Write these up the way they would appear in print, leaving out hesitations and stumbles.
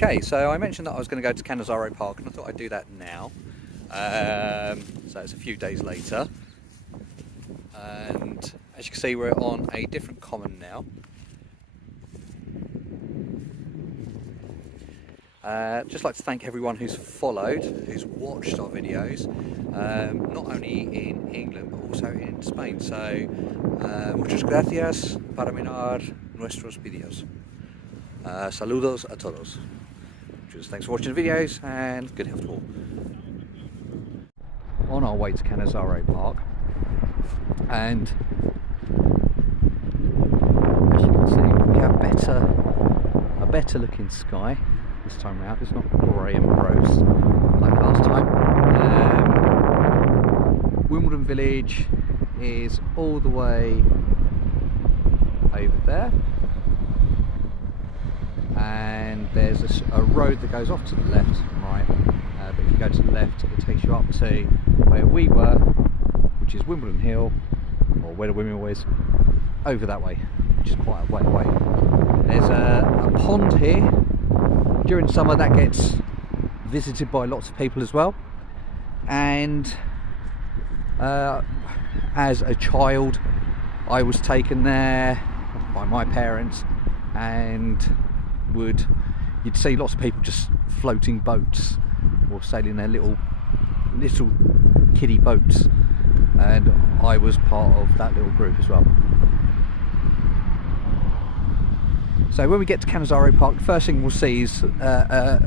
Okay, so I mentioned that I was going to go to Cannizaro Park, and I thought I'd do that now. So it's a few days later, and as you can see, we're on a different common now. Just like to thank everyone who's followed, who's watched our videos, not only in England but also in Spain. So muchas gracias para mirar nuestros vídeos. Saludos a todos. Just thanks for watching the videos and good health to all. On our way to Cannizaro Park, and as you can see, we have a better looking sky this time round. It's not grey and gross like last time. Wimbledon village is all the way over there, and there's a road that goes off to the left and right, but if you go to the left it takes you up to where we were, which is Wimbledon Hill, or where the windmill is, over that way, which is quite a way away. There's a pond here. During summer that gets visited by lots of people as well, and as a child I was taken there by my parents, and you'd see lots of people just floating boats or sailing their little kiddie boats, and I was part of that little group as well. So when we get to Canizzaro Park, the first thing we'll see is the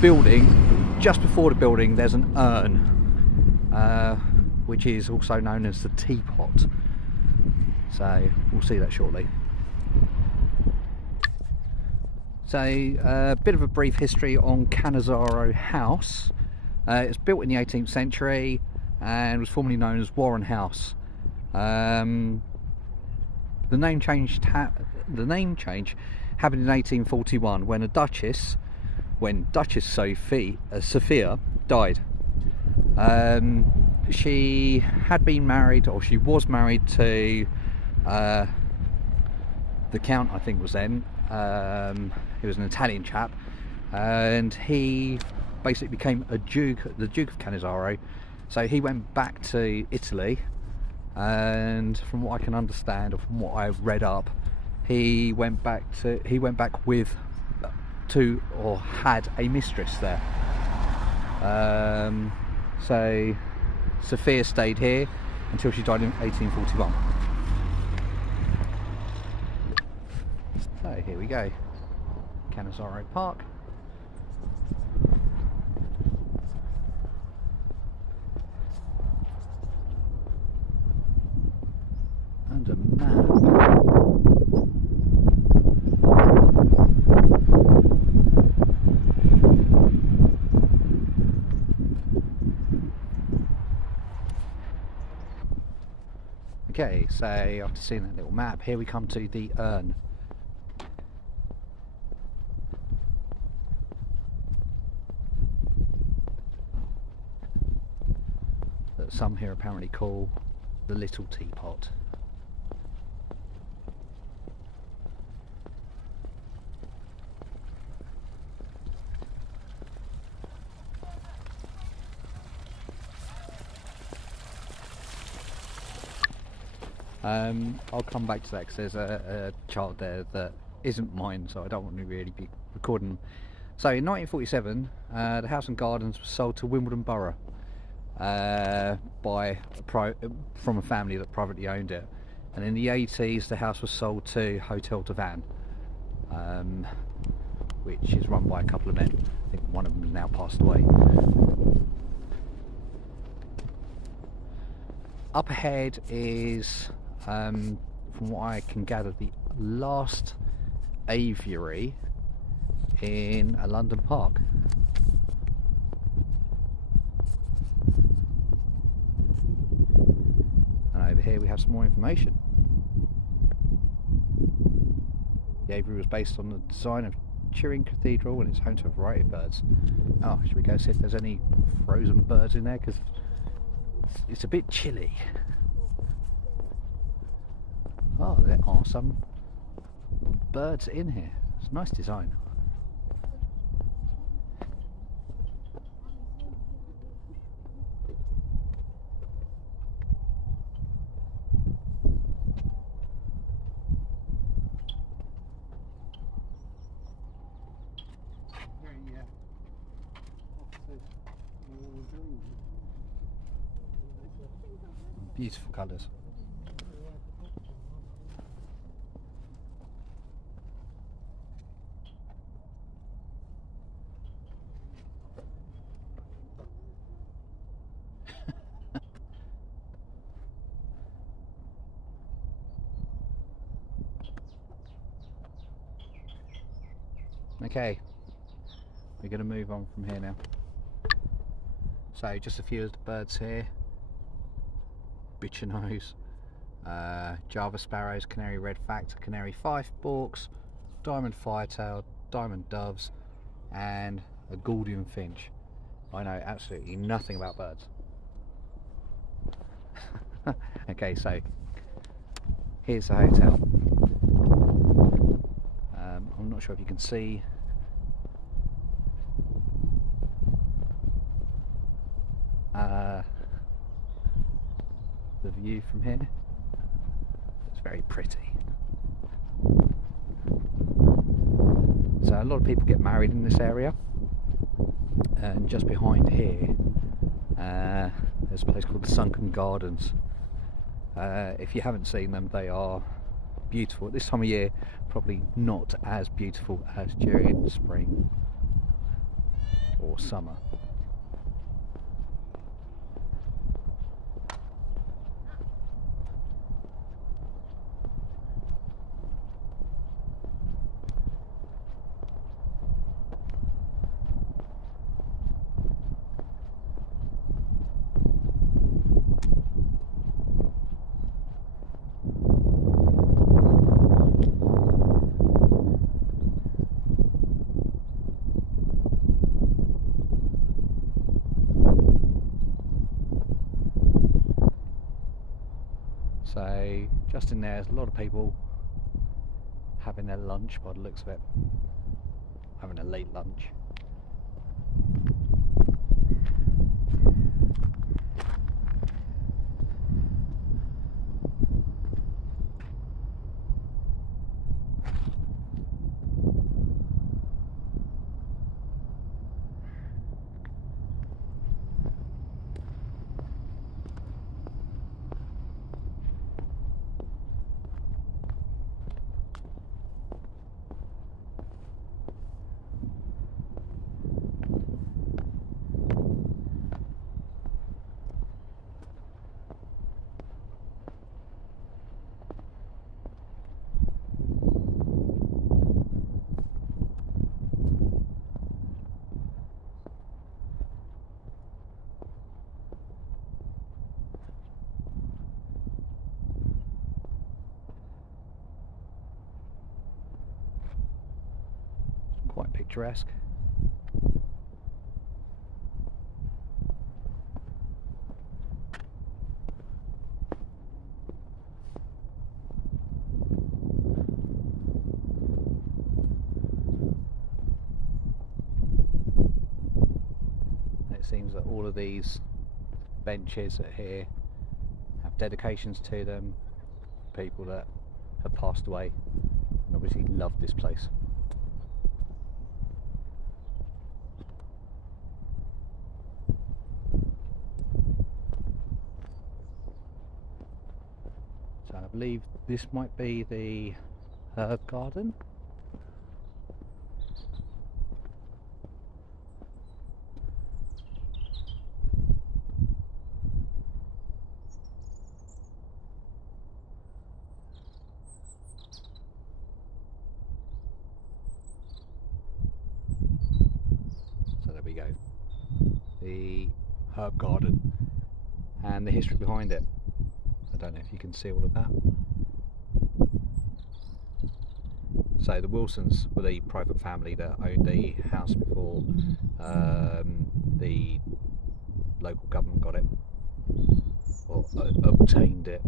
building. Just before the building there's an urn, which is also known as the teapot. So we'll see that shortly. So a bit of a brief history on Cannizaro House. It's built in the 18th century and was formerly known as Warren House. The name change happened in 1841 when Duchess Sophia died. She had been married, or she was married to the Count, I think was then. He was an Italian chap, and he basically became the Duke of Cannizaro. So he went back to Italy, and from what I can understand, or from what I've read up, he went back with or had a mistress there. So Sophia stayed here until she died in 1841. So here we go, Cannizaro Park. And a map. Okay, so after seeing that little map, here we come to the urn. That some here apparently call the little teapot. I'll come back to that because there's a child there that isn't mine, so I don't want to really be recording them. So in 1947 the house and gardens was sold to Wimbledon Borough from a family that privately owned it, and in the 80s the house was sold to Hotel Tavan, which is run by a couple of men. I think one of them has now passed away. Up ahead is, from what I can gather, the last aviary in a London park. And over here we have some more information. The aviary was based on the design of Turin Cathedral and it's home to a variety of birds. Oh, should we go see if there's any frozen birds in there, because it's a bit chilly. Oh, there are some birds in here. It's a nice design. Beautiful colours. Okay, we're going to move on from here now. So just a few of the birds here. Bitchinose, Java sparrows, canary red factor, canary fife forks, diamond firetail, diamond doves, and a Gordian finch. I know absolutely nothing about birds. Okay, so here's the hotel. I'm not sure if you can see the view from here. It's very pretty. So a lot of people get married in this area, and just behind here there's a place called the Sunken Gardens. If you haven't seen them, they are beautiful. At this time of year, probably not as beautiful as during spring or summer. So just in there, there's a lot of people having their lunch by the looks of it, having a late lunch. Quite picturesque. It seems that all of these benches that are here have dedications to them, people that have passed away and obviously love this place. So I believe this might be the herb garden. So there we go, the herb garden and the history behind it. I don't know if you can see all of that. So the Wilsons were the private family that owned the house before the local government got it, or obtained it.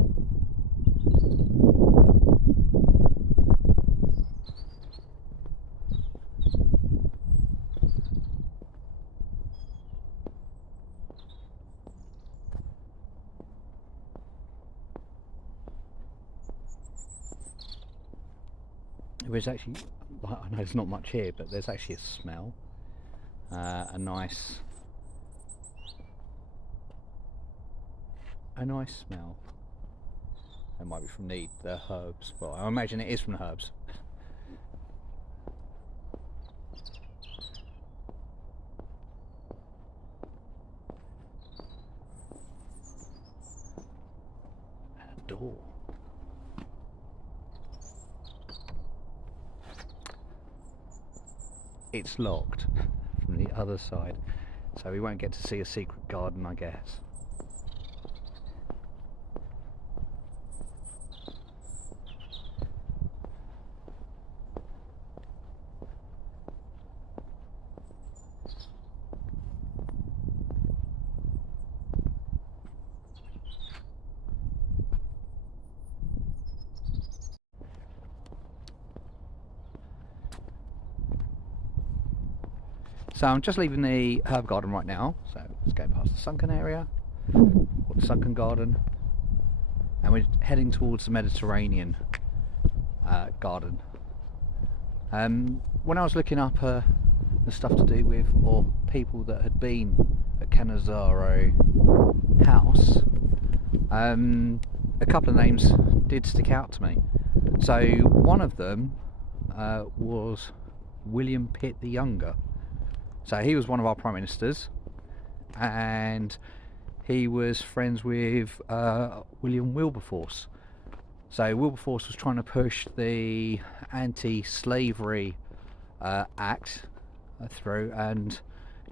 There's actually, I know there's not much here, but there's actually a smell, a nice smell. It might be from the herbs. Well, I imagine it is from the herbs. And a door. It's locked from the other side, so we won't get to see a secret garden, I guess. So I'm just leaving the herb garden right now, so let's go past the sunken area, or the sunken garden, and we're heading towards the Mediterranean garden. When I was looking up the stuff to do with, or people that had been at Cannizaro house, a couple of names did stick out to me. So one of them was William Pitt the Younger. So he was one of our prime ministers, and he was friends with William Wilberforce. So Wilberforce was trying to push the anti-slavery act through, and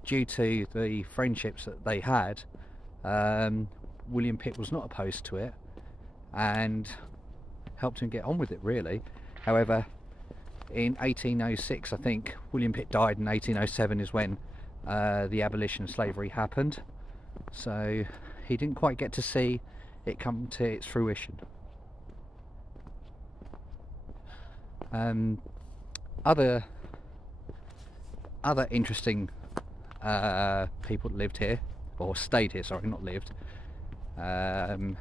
due to the friendships that they had, William Pitt was not opposed to it and helped him get on with it, really. However, in 1806, I think William Pitt died, in 1807 is when the abolition of slavery happened. So he didn't quite get to see it come to its fruition. Other interesting people that lived here, or stayed here, sorry, not lived. Well,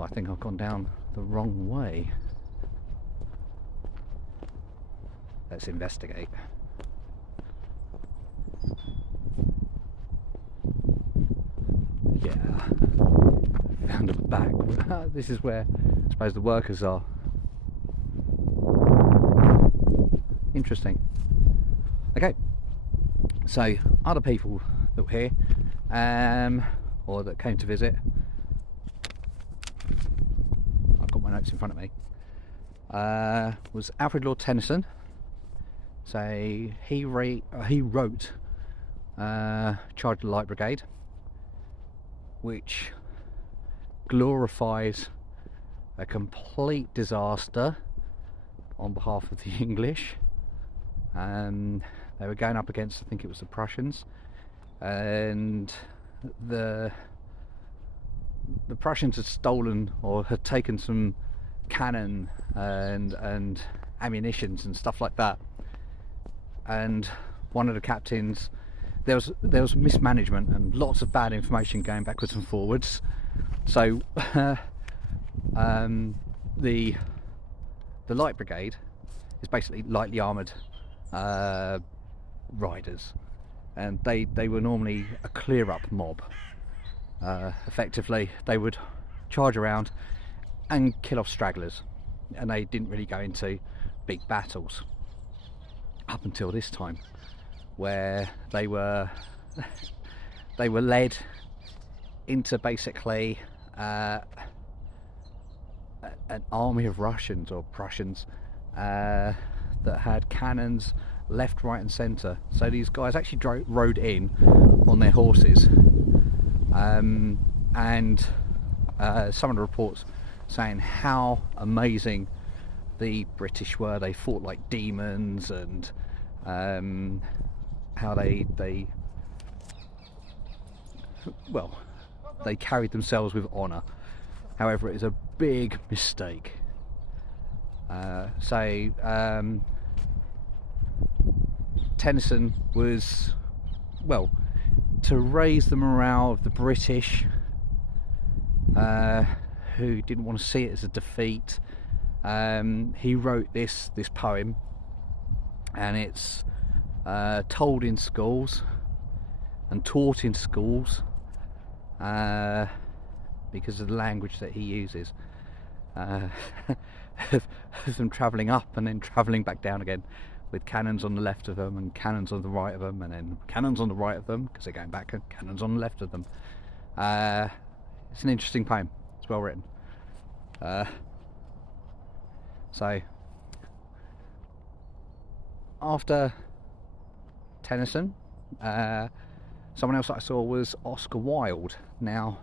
I think I've gone down the wrong way. Let's investigate. Yeah, found a bag. This is where I suppose the workers are. Interesting. Okay, so other people that were here, or that came to visit. I've got my notes in front of me. Was Alfred Lord Tennyson. So he wrote Charge the Light Brigade, which glorifies a complete disaster on behalf of the English. They were going up against, I think it was the Prussians, and the Prussians had stolen or had taken some cannon and ammunitions and stuff like that. And one of the captains, there was mismanagement and lots of bad information going backwards and forwards. So the Light Brigade is basically lightly armoured riders, and they were normally a clear-up mob. Effectively, they would charge around and kill off stragglers, and they didn't really go into big battles up until this time, where they were led into basically an army of Russians or Prussians that had cannons left, right and centre. So these guys actually rode in on their horses, and some of the reports saying how amazing the British were. They fought like demons, and how they carried themselves with honour. However, it is a big mistake. Tennyson was, well, to raise the morale of the British, who didn't want to see it as a defeat, he wrote this poem, and it's told in schools and taught in schools because of the language that he uses, of them travelling up and then travelling back down again, with cannons on the left of them and cannons on the right of them, and then cannons on the right of them because they're going back, and cannons on the left of them. It's an interesting poem. It's well written. So after Tennyson, someone else that I saw was Oscar Wilde. Now,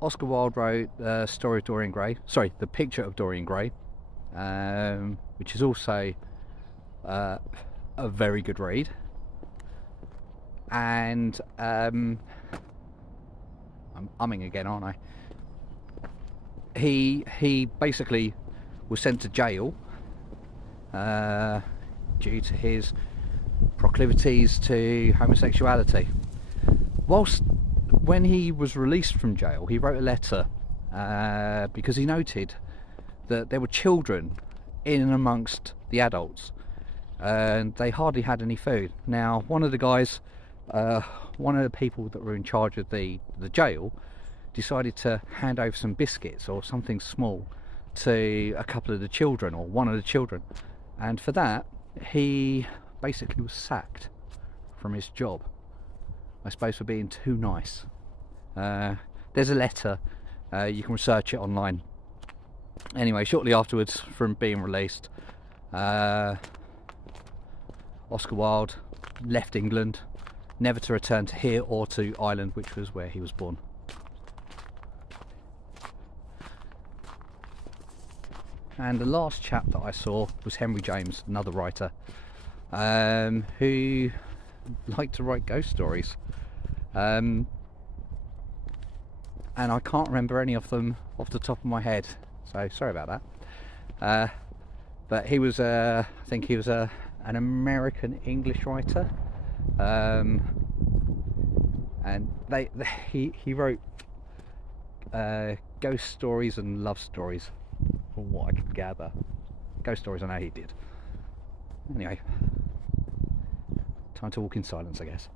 Oscar Wilde wrote the story of Dorian Gray, sorry, the picture of Dorian Gray, which is also a very good read. And I'm umming again, aren't I? He basically was sent to jail due to his proclivities to homosexuality. Whilst when he was released from jail, he wrote a letter because he noted that there were children in and amongst the adults, and they hardly had any food. Now, one of the guys, one of the people that were in charge of the jail, decided to hand over some biscuits or something small to a couple of the children, or one of the children, and for that he basically was sacked from his job, I suppose, for being too nice. There's a letter, you can research it online. Anyway, shortly afterwards, from being released, Oscar Wilde left England, never to return to here or to Ireland, which was where he was born. And the last chap that I saw was Henry James, another writer, who liked to write ghost stories. And I can't remember any of them off the top of my head, so sorry about that. But he was, I think he was an American English writer, and he wrote ghost stories and love stories, from what I could gather. Ghost stories I know he did. Anyway, time to walk in silence, I guess.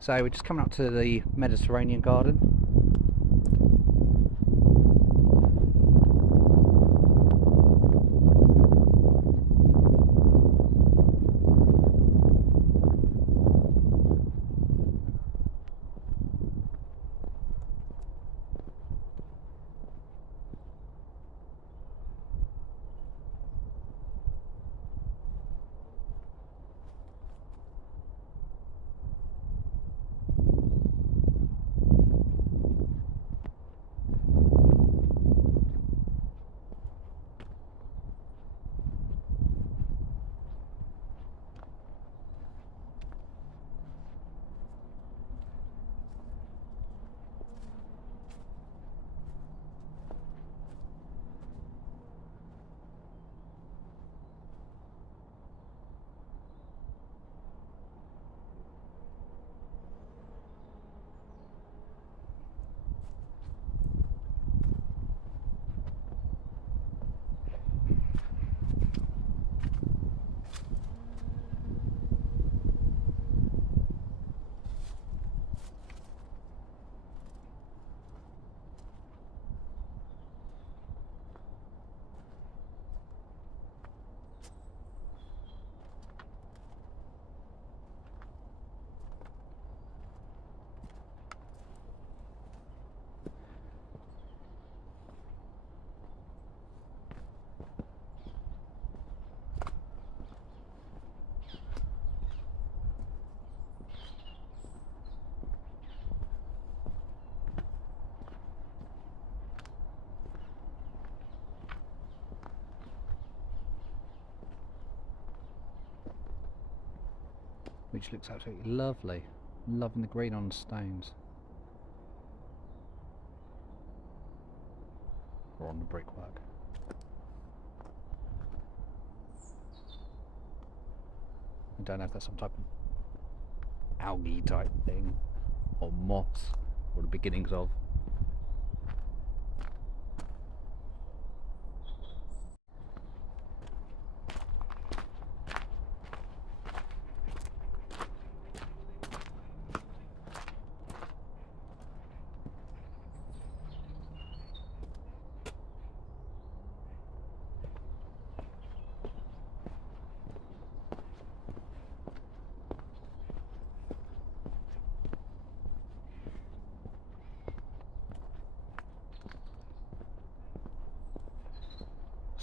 So we're just coming up to the Mediterranean garden. which looks absolutely lovely. Loving the green on the stones. Or on the brickwork. I don't know if that's some type of algae type thing, or moss, or the beginnings of.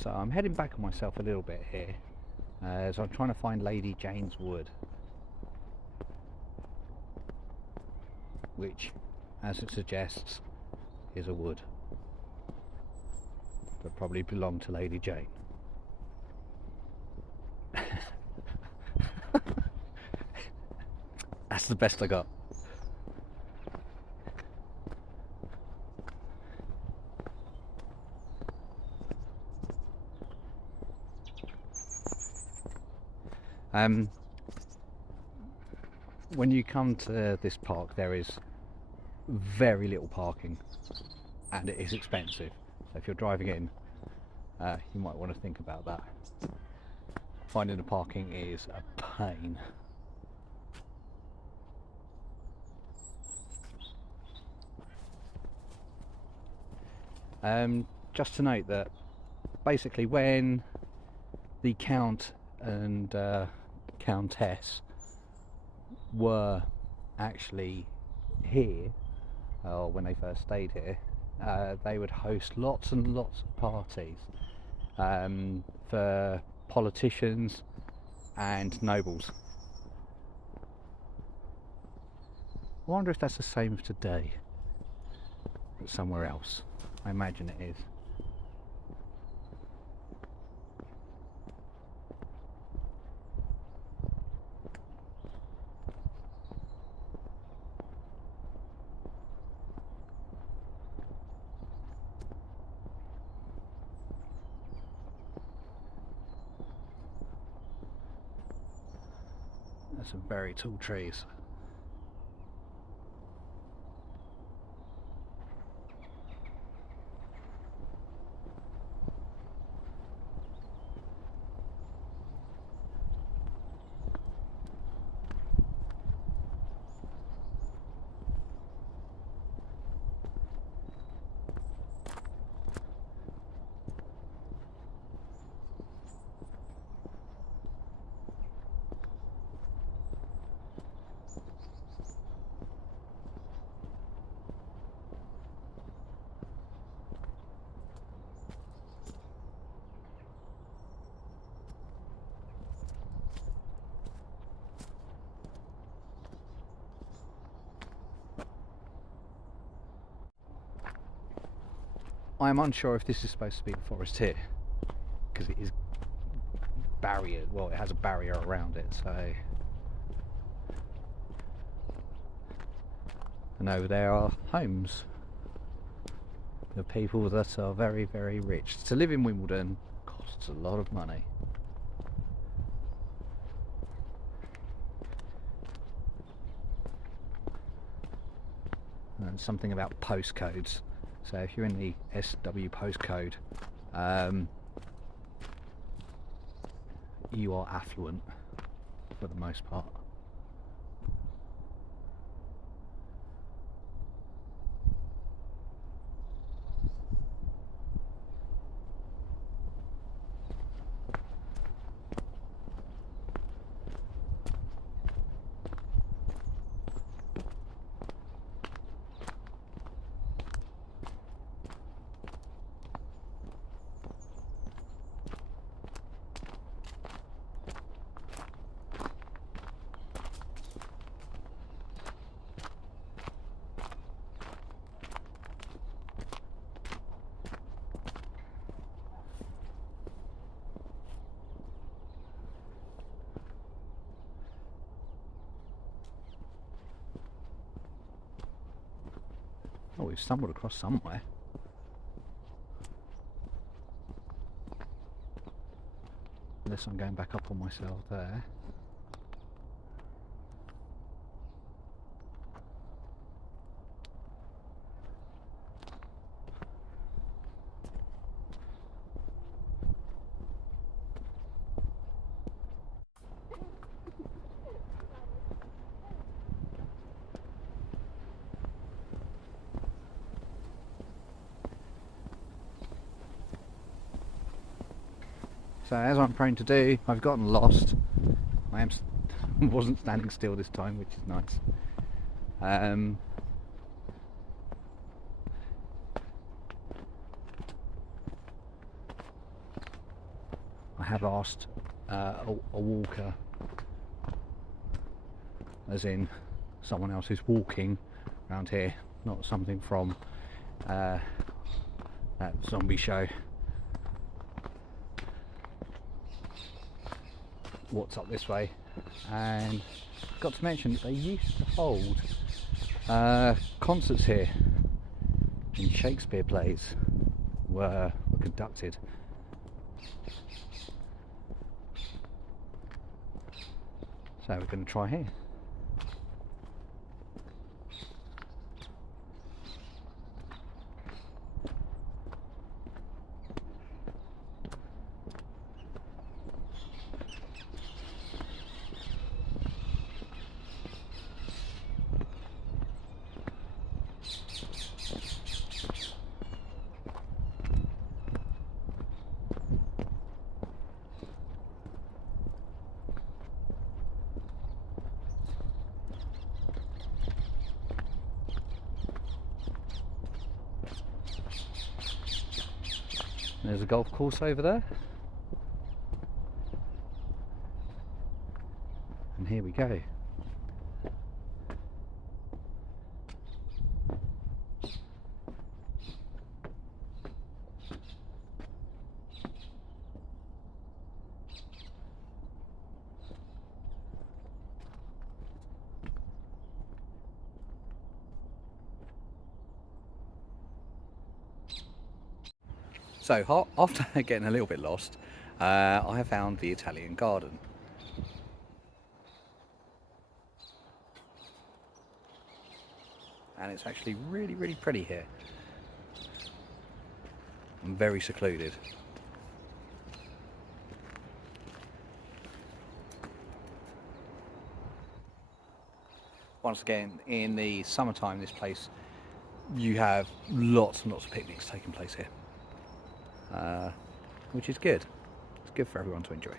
So I'm heading back on myself a little bit here, so I'm trying to find Lady Jane's Wood, which, as it suggests, is a wood that probably belonged to Lady Jane. That's the best I got. When you come to this park, there is very little parking, and it is expensive. So if you're driving in, you might want to think about that. Finding the parking is a pain. Just to note that basically when the Count and Countess were actually here, or when they first stayed here, they would host lots and lots of parties for politicians and nobles. I wonder if that's the same today, but somewhere else. I imagine it is. There's some very tall trees. I'm unsure if this is supposed to be the forest here, because it is barriered. Well, it has a barrier around it, so. And over there are homes of people that are very, very rich. To live in Wimbledon costs a lot of money. And something about postcodes. So if you're in the SW postcode, you are affluent for the most part. we've stumbled across somewhere. Unless I'm going back up on myself there. So as I'm prone to do, I've gotten lost. I wasn't standing still this time, which is nice. I have asked a walker, as in someone else who's walking around here, not something from that zombie show. What's up this way? And got to mention that they used to hold concerts here, and Shakespeare plays were conducted. So we're going to try here. There's a golf course over there. And here we go. So after getting a little bit lost, I have found the Italian garden. And it's actually really, really pretty here. And very secluded. Once again, in the summertime, this place, you have lots and lots of picnics taking place here. Which is good. It's good for everyone to enjoy.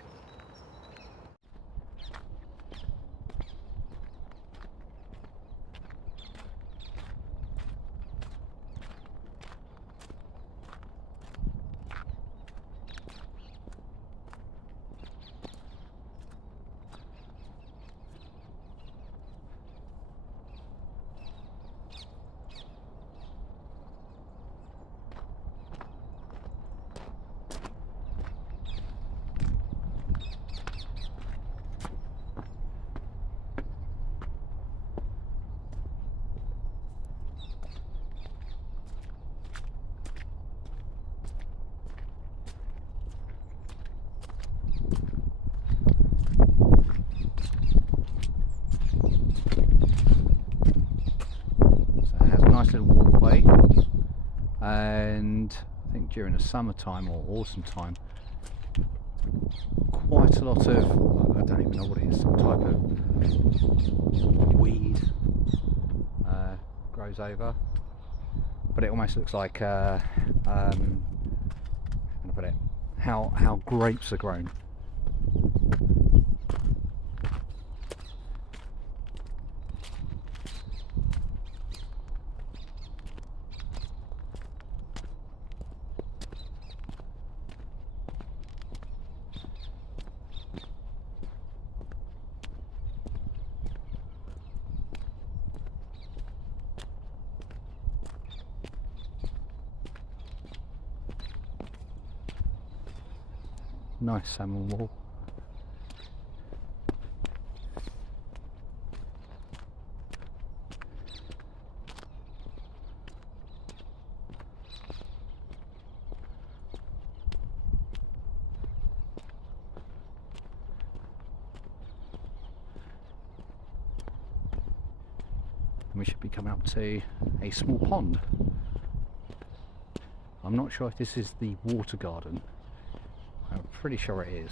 Little walkway, and I think during the summertime or autumn time, quite a lot of, I don't even know what it is, some type of weed grows over, but it almost looks like how can I put it, how grapes are grown. Nice salmon wall. we should be coming up to a small pond. I'm not sure if this is the water garden. I'm pretty sure it is.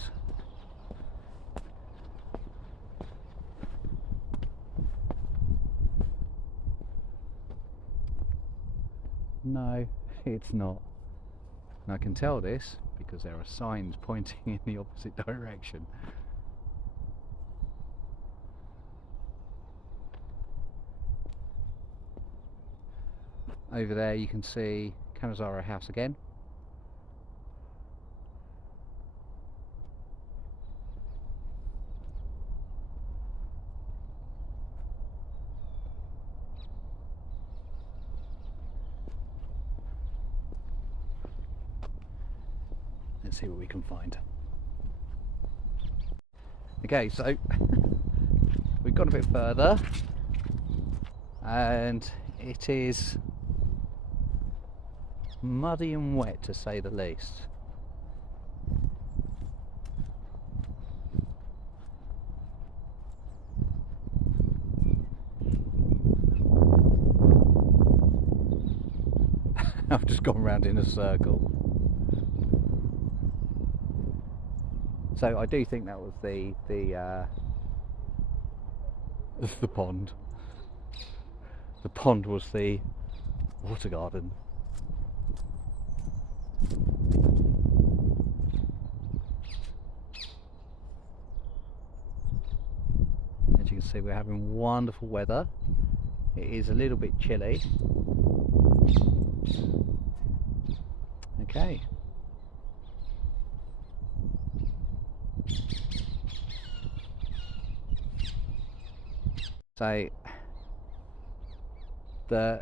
No, it's not. And I can tell this because there are signs pointing in the opposite direction. Over there you can see Cannizaro house again. Let's see what we can find. Okay, so we've gone a bit further and it is muddy and wet, to say the least. I've just gone round in a circle. So I do think that was the pond. The pond was the water garden. As you can see, we're having wonderful weather. It is a little bit chilly. Okay. So the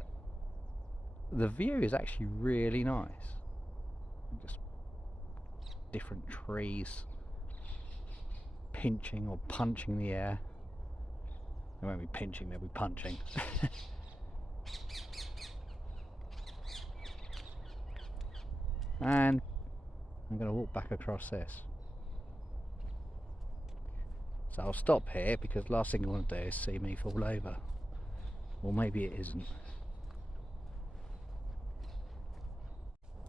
view is actually really nice. Just different trees pinching or punching the air. They won't be pinching, they'll be punching. And I'm going to walk back across this. So I'll stop here because last thing I want to do is see me fall over. Or maybe it isn't.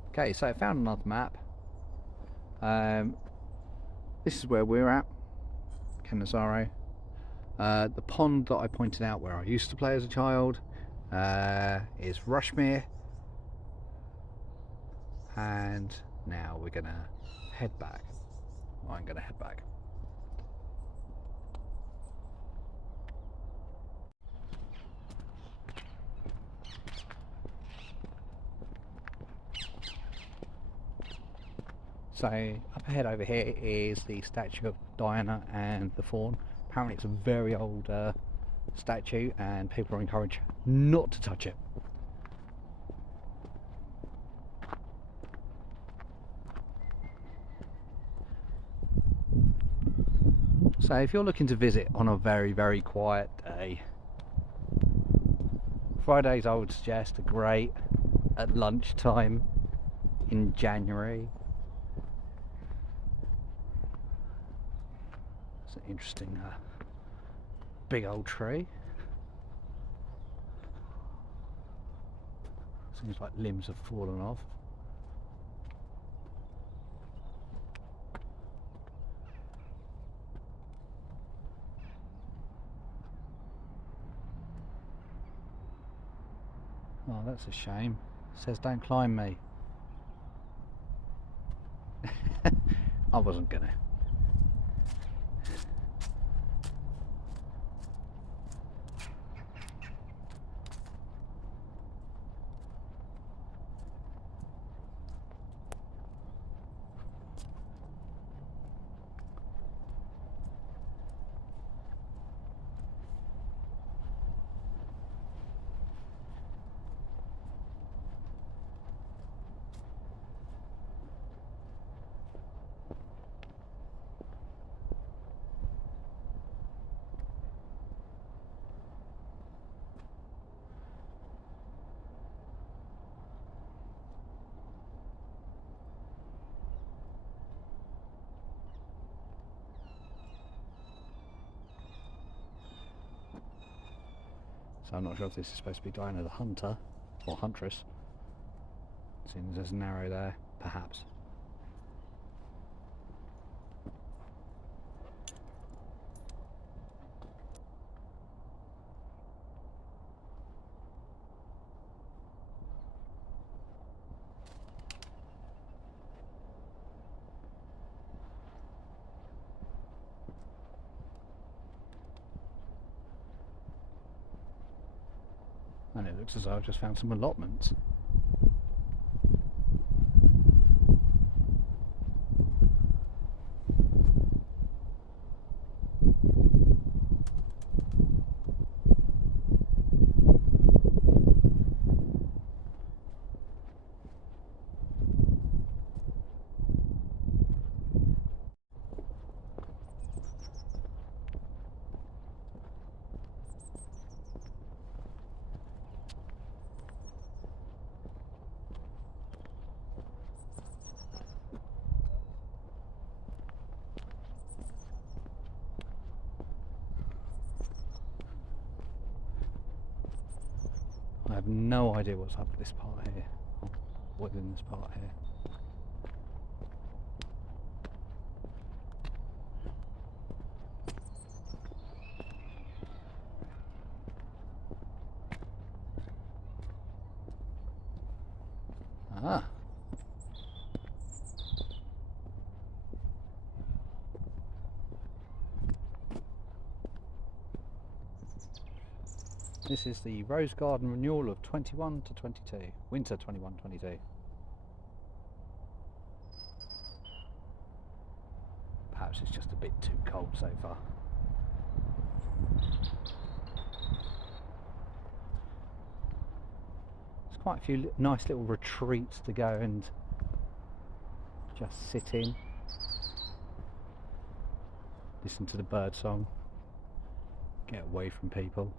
Okay, so I found another map. This is where we're at, Cannizaro. The pond that I pointed out where I used to play as a child is Rushmere. And now we're gonna head back. I'm gonna head back. So up ahead over here is the statue of Diana and the Fawn. Apparently it's a very old statue and people are encouraged not to touch it. So if you're looking to visit on a very, very quiet day, Fridays I would suggest are great at lunchtime in January. It's an interesting big old tree. Seems like limbs have fallen off. Oh, that's a shame. It says don't climb me. I wasn't gonna. So I'm not sure if this is supposed to be Diana the Hunter or Huntress. Seeing as there's an arrow there, perhaps. And it looks as though I've just found some allotments. I have no idea what's up at this part here, or what's in this part here. Ah. This is the Rose Garden renewal of 21 to 22, winter 21-22. Perhaps it's just a bit too cold so far. There's quite a few nice little retreats to go and just sit in, listen to the bird song, get away from people.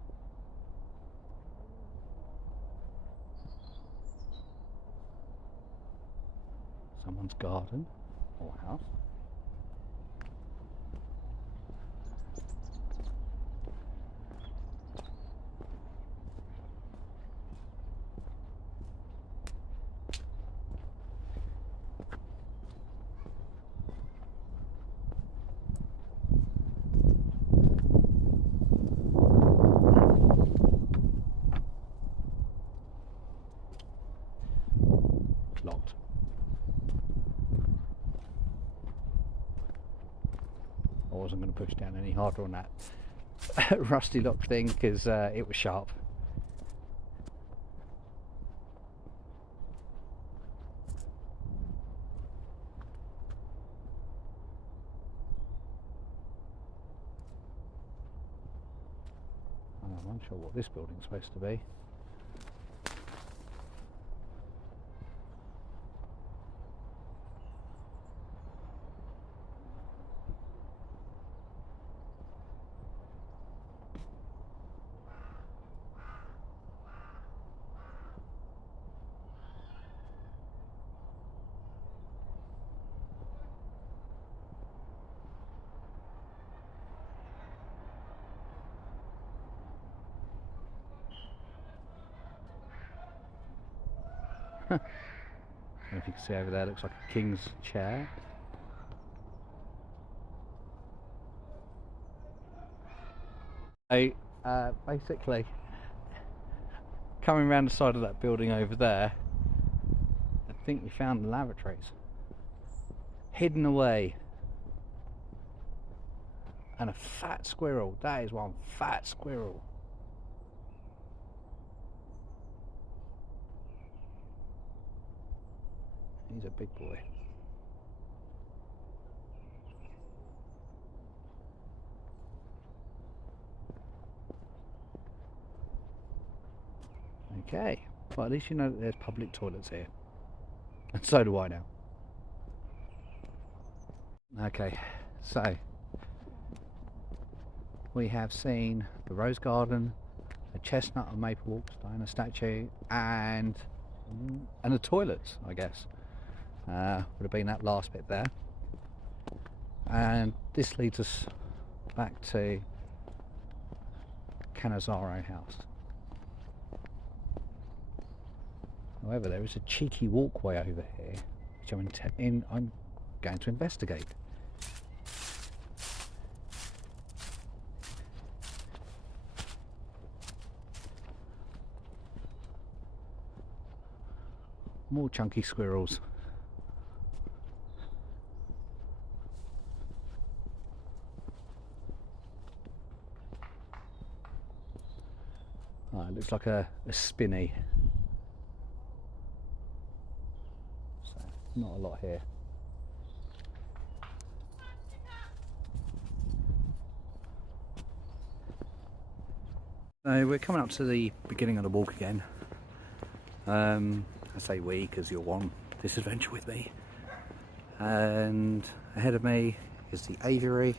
Someone's garden or house. Locked. I wasn't going to push down any harder on that rusty lock thing because it was sharp. I'm unsure what this building's supposed to be. I don't know if you can see over there, looks like a king's chair. So basically, coming around the side of that building over there, I think we found the lavatories hidden away, and a fat squirrel. That is one fat squirrel. He's a big boy. Okay, well at least you know that there's public toilets here. And so do I now. Okay, so we have seen the rose garden, a chestnut and maple walks, Diana statue, and the toilets, I guess. Would have been that last bit there. And this leads us back to Cannizaro house. However, there is a cheeky walkway over here, which I'm going to investigate. More chunky squirrels. Oh, it looks like a spinney. So, not a lot here. So we're coming up to the beginning of the walk again. I say we because you'll want this adventure with me. And ahead of me is the aviary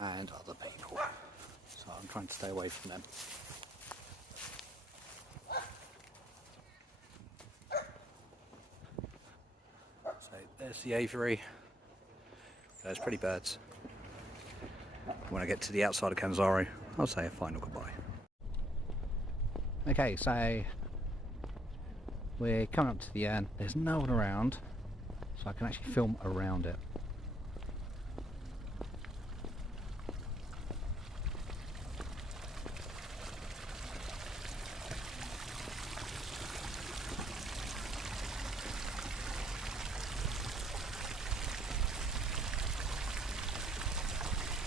and other people. So I'm trying to stay away from them. So there's the aviary. There's pretty birds. When I get to the outside of Cannizaro, I'll say a final goodbye. Okay, so we're coming up to the end. There's no one around, so I can actually film around it.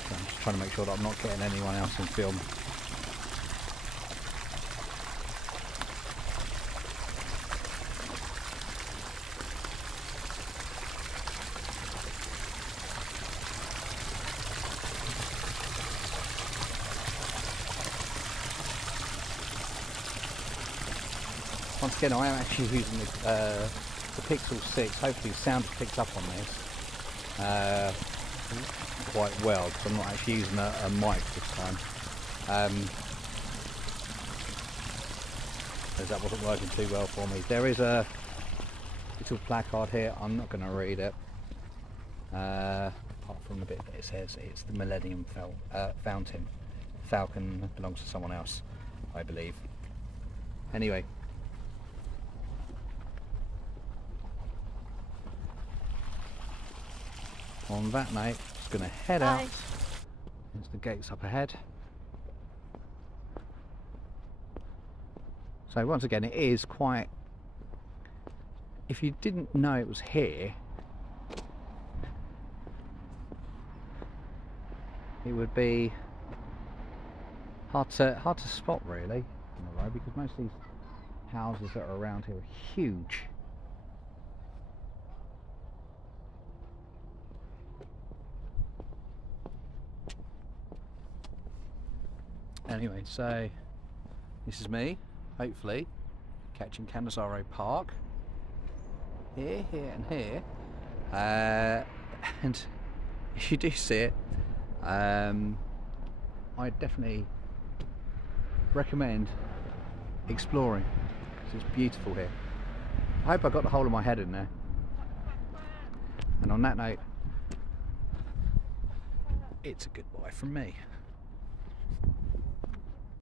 So I'm just trying to make sure that I'm not getting anyone else in film. Once again, I am actually using the Pixel 6. Hopefully the sound picks up on this quite well, because I'm not actually using a mic this time. Because that wasn't working too well for me. There is a little placard here. I'm not going to read it. Apart from the bit that it says it's the Millennium Fountain. Falcon belongs to someone else, I believe. Anyway. On that note, just going to head out. There's the gates up ahead. So once again, it is quite, if you didn't know it was here, it would be hard to spot really in a row, because most of these houses that are around here are huge. Anyway, so this is me, hopefully, catching Cannizaro Park. Here, here and here. And if you do see it, I definitely recommend exploring, because it's beautiful here. I hope I got the whole of my head in there. And on that note, it's a goodbye from me.